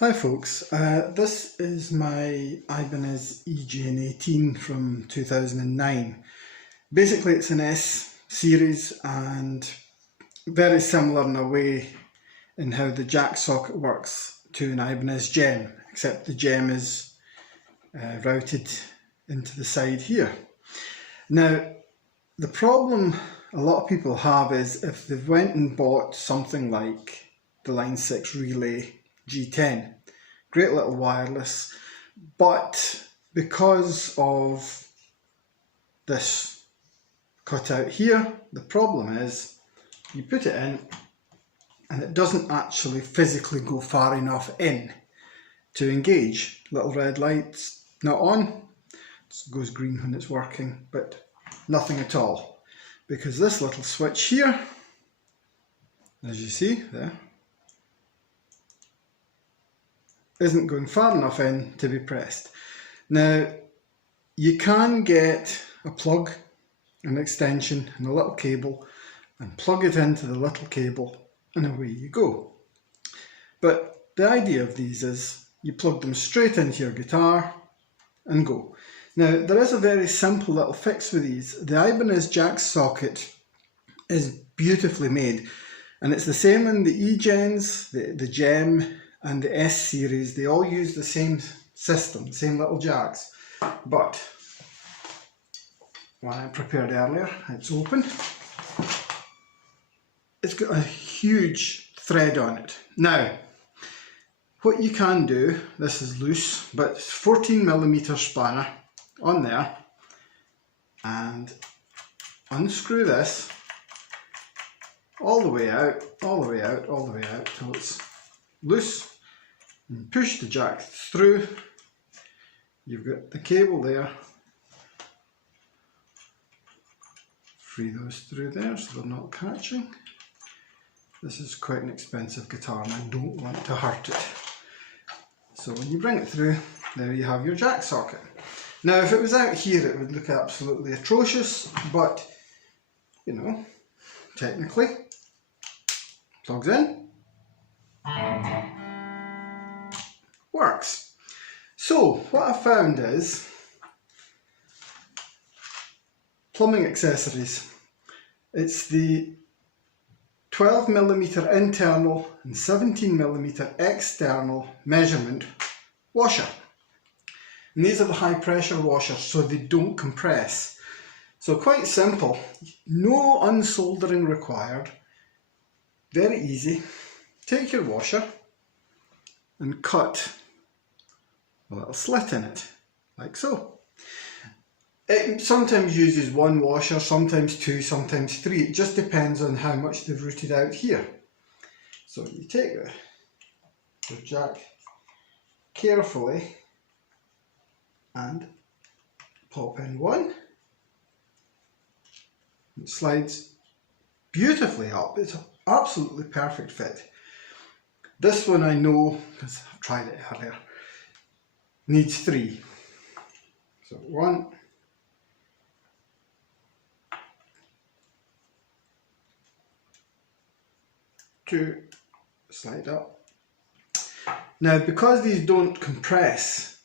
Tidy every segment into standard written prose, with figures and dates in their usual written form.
Hi folks, this is my IBANEZ JEM from 2009. Basically it's an S series and very similar in a way in how the jack socket works to an IBANEZ JEM, except the JEM is routed into the side here. Now the problem a lot of people have is if they've went and bought something like the Line6 Relay G10. Great little wireless, but because of this cutout here, the problem is you put it in and it doesn't actually physically go far enough in to engage. Little red light's not on, it goes green when it's working, but nothing at all. Because this little switch here, as you see there, isn't going far enough in to be pressed. Now you can get a plug, an extension and a little cable and plug it into the little cable and away you go. But the idea of these is you plug them straight into your guitar and go. Now there is a very simple little fix with these. The IBANEZ jack socket is beautifully made and it's the same in the EGENs, the JEM and the S series. They all use the same system, same little jacks, but one I prepared earlier, it's open. It's got a huge thread on it. Now, what you can do, this is loose, but it's 14mm spanner on there, and unscrew this all the way out, all the way out, all the way out till it's loose, and push the jack through. You've got the cable there, free those through there so they're not catching. This is quite an expensive guitar and I don't want to hurt it. So when you bring it through, there you have your jack socket. Now if it was out here it would look absolutely atrocious, but you know, technically, plugs in, works. So what I found is plumbing accessories. It's the 12mm internal and 17mm external measurement washer. And these are the high pressure washers so they don't compress. So quite simple, no unsoldering required, very easy. Take your washer and cut a little slit in it, like so. It sometimes uses one washer, sometimes two, sometimes three. It just depends on how much they've routed out here. So you take the jack carefully and pop in one. It slides beautifully up. It's an absolutely perfect fit. This one I know, because I've tried it earlier, needs three. So one, two, slide up. Now because these don't compress,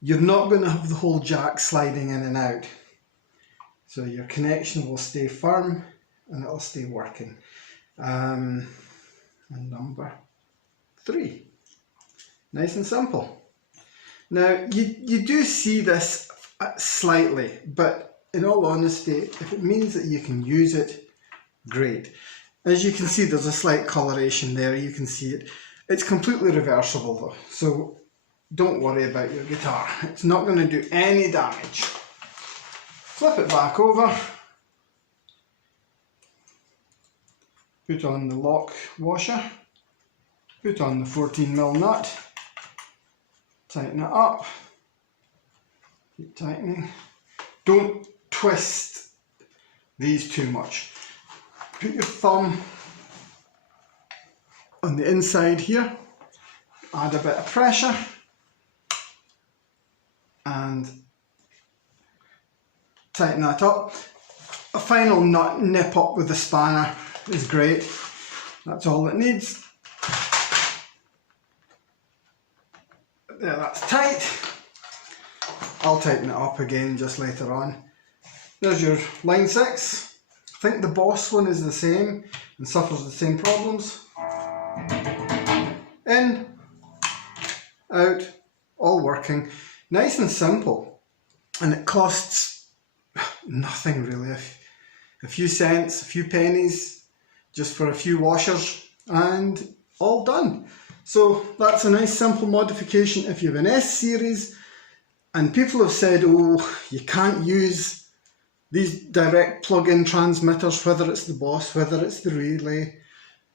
you're not going to have the whole jack sliding in and out. So your connection will stay firm and it'll stay working. And number 3. Nice and simple. Now you do see this slightly, but in all honesty, if it means that you can use it, great. As you can see, there's a slight coloration there, you can see it. It's completely reversible though, so don't worry about your guitar. It's not going to do any damage. Flip it back over. Put on the lock washer. Put on the 14mm nut. Tighten it up. Keep tightening. Don't twist these too much. Put your thumb on the inside here. Add a bit of pressure. And tighten that up. A final nip up with the spanner is great. That's all it needs. there, that's tight. I'll tighten it up again just later on. There's your line 6. I think the Boss one is the same and suffers the same problems. In, out, all working. Nice and simple. And it costs nothing really. A few cents, a few pennies, just for a few washers, and all done. So that's a nice simple modification if you have an S series. And people have said, oh, you can't use these direct plug-in transmitters, whether it's the Boss, whether it's the Relay.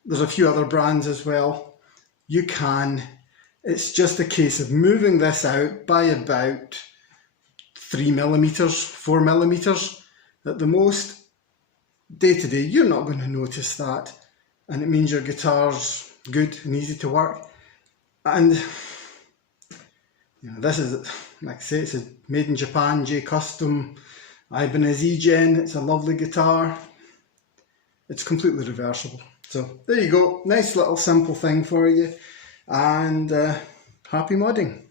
There's a few other brands as well. You can. It's just a case of moving this out by about 3mm, 4mm at the most. Day to day, you're not going to notice that. And it means your guitar's good and easy to work. And you know, this is, like I say, it's a made in Japan, J Custom, IBANEZ EGEN. It's a lovely guitar. It's completely reversible. So there you go, nice little simple thing for you, and happy modding.